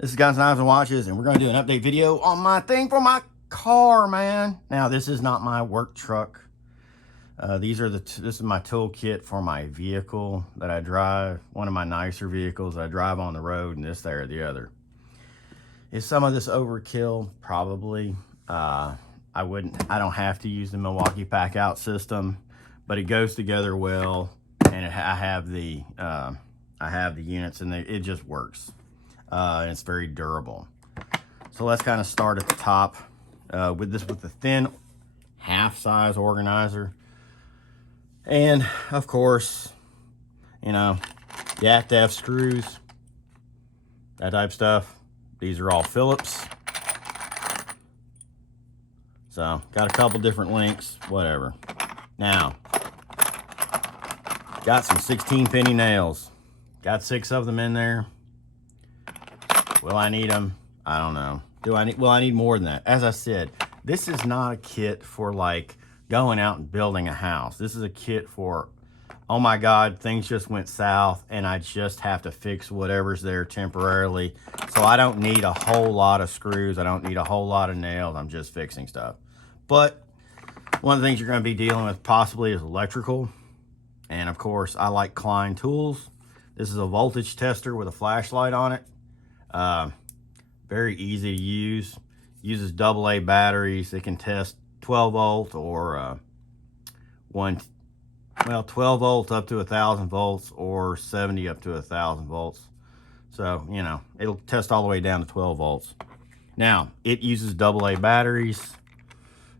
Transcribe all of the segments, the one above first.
This is Guns, Knives, and Watches, and we're going to do an update video on my thing for my car, man. Now, this is not my work truck. This is my toolkit for my vehicle that I drive. One of my nicer vehicles that I drive on the road, and this, there, or the other. Is some of this overkill? Probably. I don't have to use the Milwaukee pack out system, but it goes together well, and I have the units, and it just works. And it's very durable. So let's kind of start at the top with the thin half-size organizer. And of course, you know, you have to have screws, that type of stuff. These are all Phillips. So got a couple different lengths, whatever. Now, got some 16-penny nails. Got 6 of them in there. Will I need them? I don't know. Will I need more than that? As I said, this is not a kit for like going out and building a house. This is a kit for, oh my God, things just went south and I just have to fix whatever's there temporarily. So I don't need a whole lot of screws. I don't need a whole lot of nails. I'm just fixing stuff. But one of the things you're going to be dealing with possibly is electrical. And of course, I like Klein Tools. This is a voltage tester with a flashlight on it. Very easy to use. Uses AA batteries. It can test 12 volt or 12 volts up to 1,000 volts or 70 up to 1,000 volts. So, you know, it'll test all the way down to 12 volts. Now, it uses AA batteries.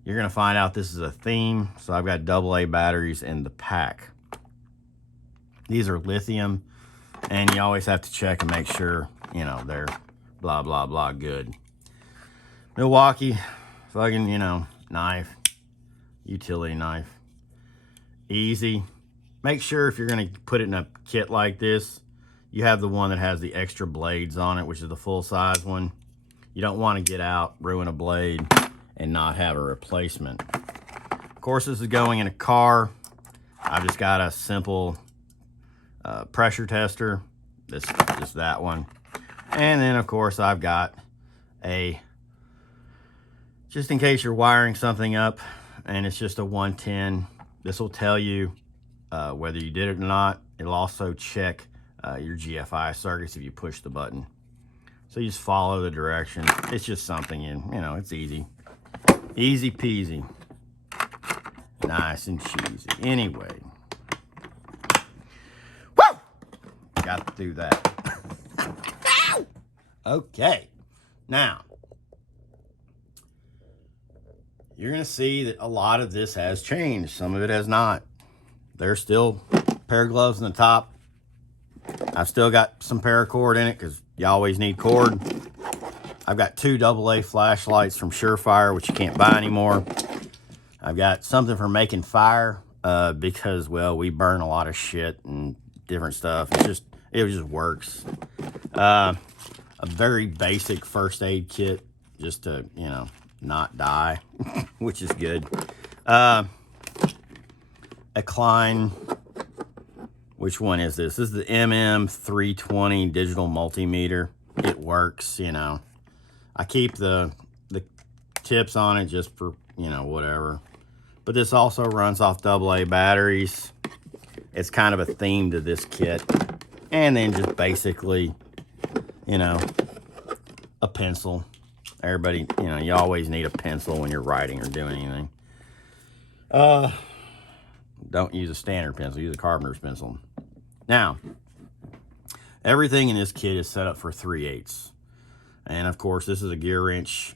You're going to find out this is a theme. So I've got AA batteries in the pack. These are lithium, and you always have to check and make sure, you know, they're blah, blah, blah, good. Milwaukee, fucking, you know, knife, utility knife. Easy. Make sure if you're going to put it in a kit like this, you have the one that has the extra blades on it, which is the full-size one. You don't want to get out, ruin a blade, and not have a replacement. Of course, this is going in a car. I've just got a simple pressure tester. Just that one. And then, of course, I've got just in case you're wiring something up and it's just a 110, this will tell you whether you did it or not. It'll also check your GFI circuits if you push the button. So you just follow the direction. It's just something you know, it's easy. Easy peasy. Nice and cheesy. Anyway. Woo! Got to do that. Okay, now, you're going to see that a lot of this has changed. Some of it has not. There's still a pair of gloves in the top. I've still got some paracord in it because you always need cord. I've got 2 AA flashlights from Surefire, which you can't buy anymore. I've got something for making fire because, well, we burn a lot of shit and different stuff. It just works. A very basic first aid kit just to, you know, not die, which is good. A Klein, which one is this? This is the MM320 digital multimeter. It works, you know. I keep the tips on it just for, you know, whatever. But this also runs off AA batteries. It's kind of a theme to this kit. And then just basically, you know, a pencil. Everybody, you know, you always need a pencil when you're writing or doing anything. Don't use a standard pencil, use a carpenter's pencil. Now, everything in this kit is set up for 3/8. And of course, this is a gear wrench,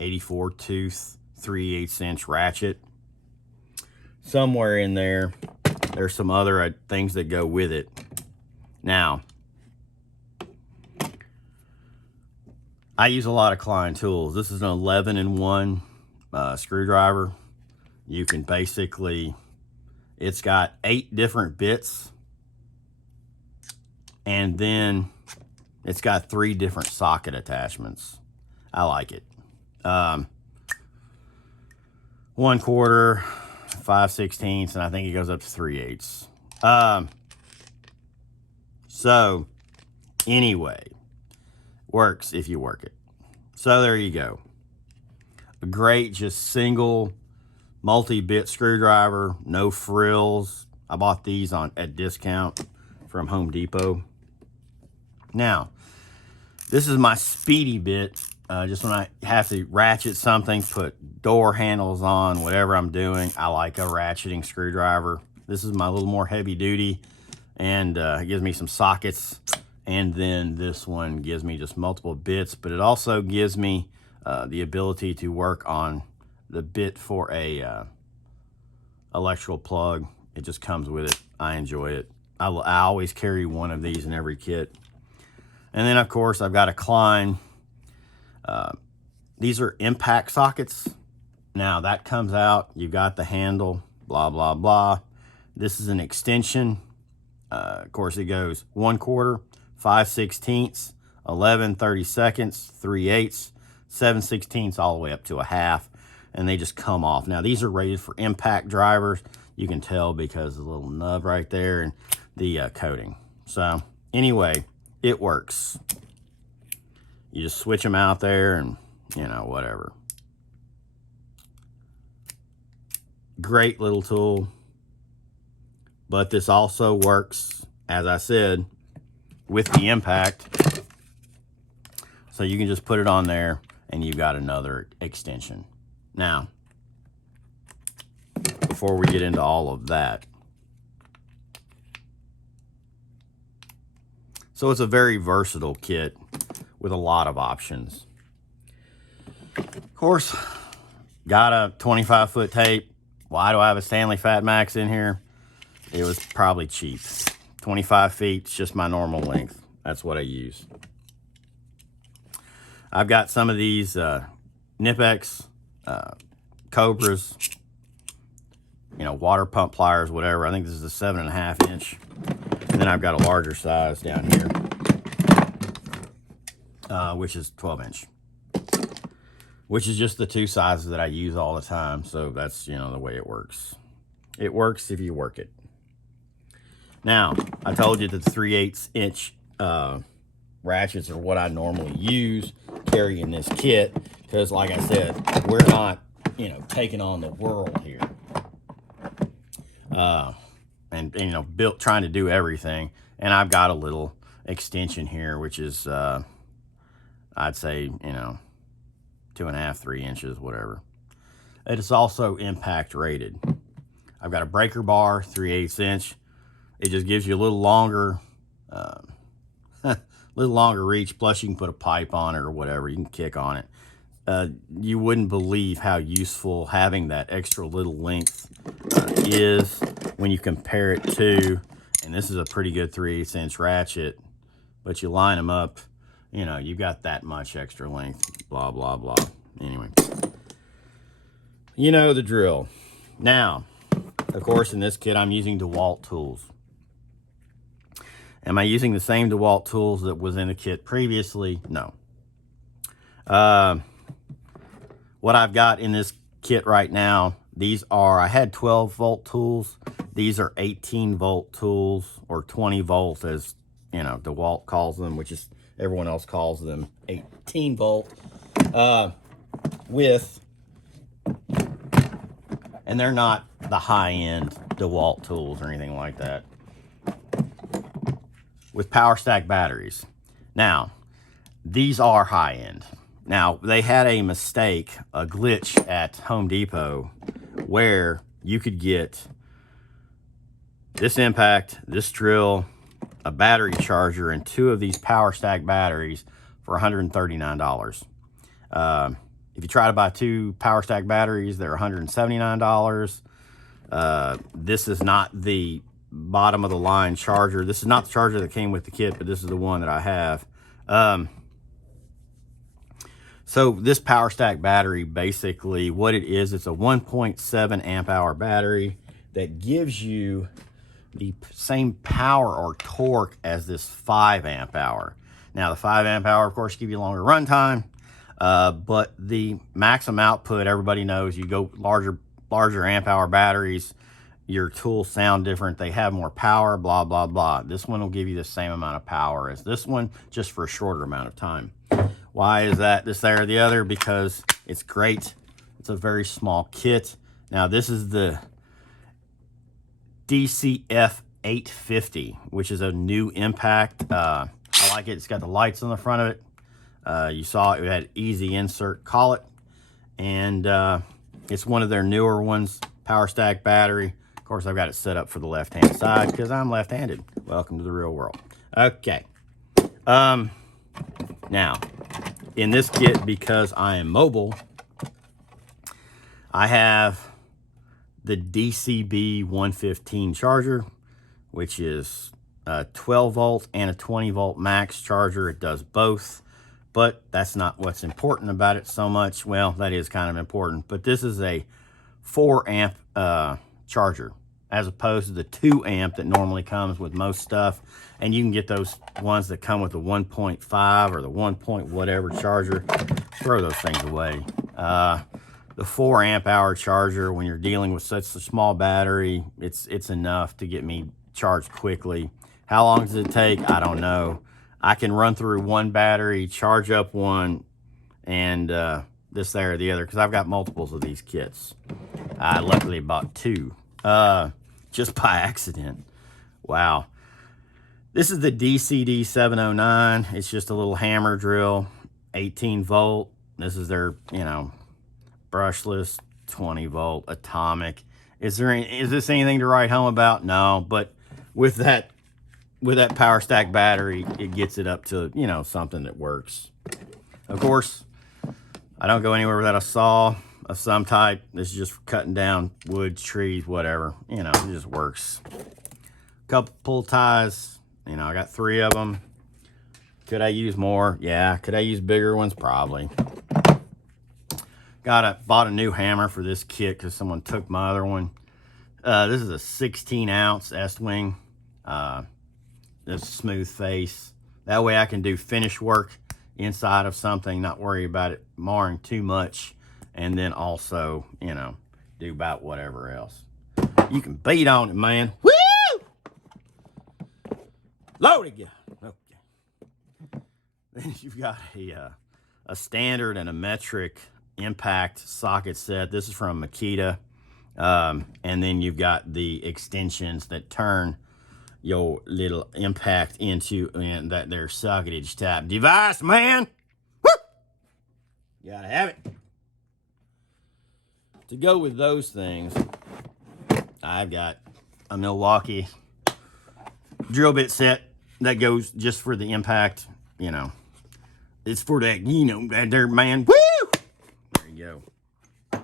84 tooth, 3/8 inch ratchet. Somewhere in there, there's some other things that go with it. Now, I use a lot of Klein Tools. This is an 11-in-1 screwdriver. You can basically, it's got 8 different bits. And then it's got 3 different socket attachments. I like it. 1/4, 5/16, and I think it goes up to 3/8. So anyway, works if you work it. So there you go. A great just single multi-bit screwdriver, no frills. I bought these at discount from Home Depot. Now, this is my speedy bit. Just when I have to ratchet something, put door handles on, whatever I'm doing, I like a ratcheting screwdriver. This is my little more heavy duty, and it gives me some sockets. And then this one gives me just multiple bits, but it also gives me the ability to work on the bit for a electrical plug. It just comes with it. I enjoy it. I always carry one of these in every kit. And then, of course, I've got a Klein. These are impact sockets. Now, that comes out. You've got the handle, blah, blah, blah. This is an extension. Of course, it goes 1/4, 5/16, 11/32, 3/8, 7/16, all the way up to a half. And they just come off. Now, these are rated for impact drivers. You can tell because of the little nub right there and the coating. So, anyway, it works. You just switch them out there and, you know, whatever. Great little tool. But this also works, as I said, with the impact. So you can just put it on there and you've got another extension. Now, before we get into all of that, so it's a very versatile kit with a lot of options. Of course, got a 25-foot tape. Why do I have a Stanley Fat Max in here? It was probably cheap. 25 feet is just my normal length. That's what I use. I've got some of these Nipex Cobras, you know, water pump pliers, whatever. I think this is a 7.5 inch. And then I've got a larger size down here, which is 12 inch, which is just the two sizes that I use all the time. So that's, you know, the way it works. It works if you work it. Now, I told you that the 3/8 inch ratchets are what I normally use, carry in this kit, because like I said, we're not, you know, taking on the world here. And you know, trying to do everything. And I've got a little extension here, which is, I'd say, you know, 2.5, 3 inches, whatever. It is also impact rated. I've got a breaker bar, 3/8 inch. It just gives you a little longer, reach. Plus, you can put a pipe on it or whatever. You can kick on it. You wouldn't believe how useful having that extra little length is when you compare it to, and this is a pretty good 3/8 inch ratchet, but you line them up, you know, you've got that much extra length, blah, blah, blah. Anyway, you know the drill. Now, of course, in this kit, I'm using DeWalt tools. Am I using the same DeWalt tools that was in the kit previously? No. What I've got in this kit right now, these are, I had 12 volt tools. These are 18 volt tools, or 20 volt as, you know, DeWalt calls them, which is, everyone else calls them 18 volt. And they're not the high-end DeWalt tools or anything like that. With power stack batteries. Now, these are high-end. Now, they had a mistake, a glitch at Home Depot, where you could get this impact, this drill, a battery charger, and 2 of these power stack batteries for $139. If you try to buy 2 power stack batteries, they're $179. This is not the bottom of the line charger. This is not the charger that came with the kit, but this is the one that I have. So this power stack battery, basically what it is, it's a 1.7 amp hour battery that gives you the same power or torque as this 5 amp hour. Now the 5 amp hour, of course, give you longer runtime, but the maximum output, everybody knows, you go larger amp hour batteries, your tools sound different, they have more power, blah, blah, blah. This one will give you the same amount of power as this one, just for a shorter amount of time. Why is that this, there, or the other? Because it's great. It's a very small kit. Now, this is the DCF 850, which is a new impact. I like it. It's got the lights on the front of it. You saw it had easy insert collet, and it's one of their newer ones. Power stack battery. Of course, I've got it set up for the left-hand side because I'm left-handed. Welcome to the real world. Okay. Now, in this kit, because I am mobile, I have the DCB 115 charger, which is a 12 volt and a 20 volt max charger. It does both, but that's not what's important about it so much. Well, that is kind of important, but this is a 4 amp charger, as opposed to the 2 amp that normally comes with most stuff. And you can get those ones that come with the 1.5 or the 1 point whatever charger. Throw those things away. The 4 amp hour charger, when you're dealing with such a small battery, it's enough to get me charged quickly. How long does it take? I don't know. I can run through one battery, charge up one, and this, there, or the other, because I've got multiples of these kits. I luckily bought 2 just by accident. Wow. This is the DCD 709. It's just a little hammer drill, 18 volt. This is their, you know, brushless 20 volt atomic. Is this anything to write home about? No, but with that power stack battery, it gets it up to, you know, something that works. Of course, I don't go anywhere without a saw of some type. This is just for cutting down wood, trees, whatever. You know, it just works. Couple pull ties. You know, I got 3 of them. Could I use more? Yeah. Could I use bigger ones? Probably. Bought a new hammer for this kit because someone took my other one. This is a 16 ounce S-Wing. This smooth face. That way I can do finish work inside of something, not worry about it marring too much, and then also, you know, do about whatever else. You can beat on it, man. Woo! Loaded you. Okay. Then you've got a standard and a metric impact socket set. This is from Makita. And then you've got the extensions that turn your little impact into that their socketage type device, man. Woo! You gotta have it. To go with those things, I've got a Milwaukee drill bit set that goes just for the impact. You know, it's for that, you know, that there, man. Woo! There you go.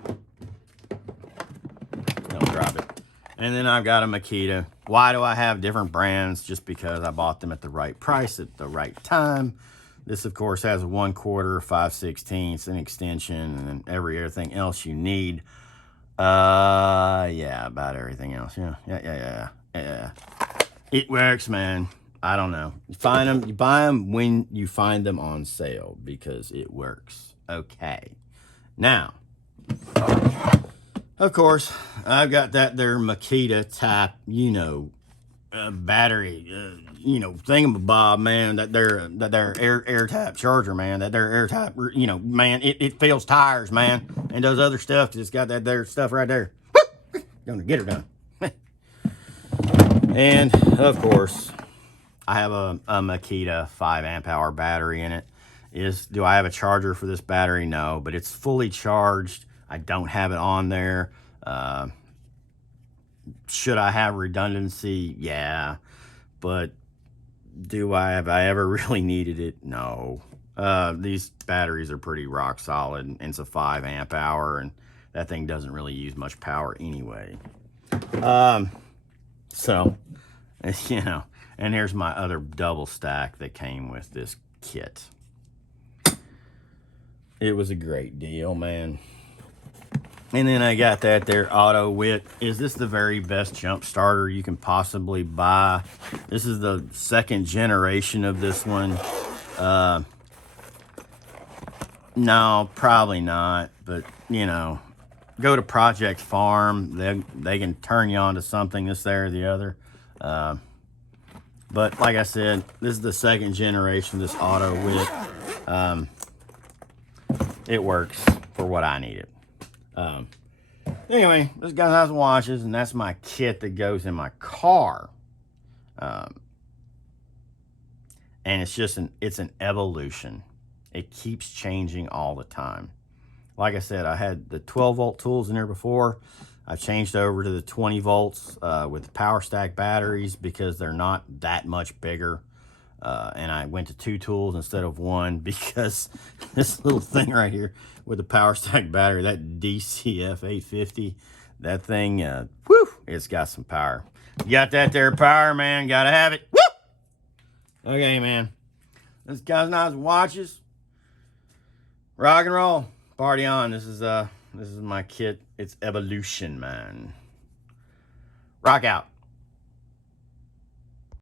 Don't drop it. And then I've got a Makita. Why do I have different brands? Just because I bought them at the right price at the right time. This, of course, has a 1/4, 5/16, an extension, and everything else you need. Yeah, about everything else. Yeah. It works, man. I don't know. You find them, you buy them when you find them on sale because it works. Okay. Now, of course, I've got that there Makita type, you know, battery, you know, thingamabob, man. That their air type charger, man. That their air type, you know, man. It fills tires, man, and does other stuff. Cause it's got that there stuff right there. Gonna get her done. And of course, I have a Makita 5 amp hour battery in it. Do I have a charger for this battery? No, but it's fully charged. I don't have it on there. Should I have redundancy? Yeah, but have I ever really needed it? No. These batteries are pretty rock solid, and it's a 5 amp hour, and that thing doesn't really use much power anyway. So, you know, and here's my other double stack that came with this kit. It was a great deal, man. And then I got that there auto wit. Is this the very best jump starter you can possibly buy? This is the 2nd generation of this one. No, probably not. But, you know, go to Project Farm. They can turn you on to something, this, there, or the other. But like I said, this is the 2nd generation of this auto wit. it works for what I need it. Anyway, this guy has watches, and that's my kit that goes in my car. And it's just it's an evolution. It keeps changing all the time. Like I said, I had the 12-volt tools in there before. I changed over to the 20 volts with power stack batteries because they're not that much bigger. And I went to 2 tools instead of 1 because this little thing right here with the power stack battery, that DCF 850, that thing, whew, it's got some power. You got that there power, man, gotta have it. Woo! Okay, man. This guy's nice watches. Rock and roll. Party on. This is my kit. It's evolution, man. Rock out.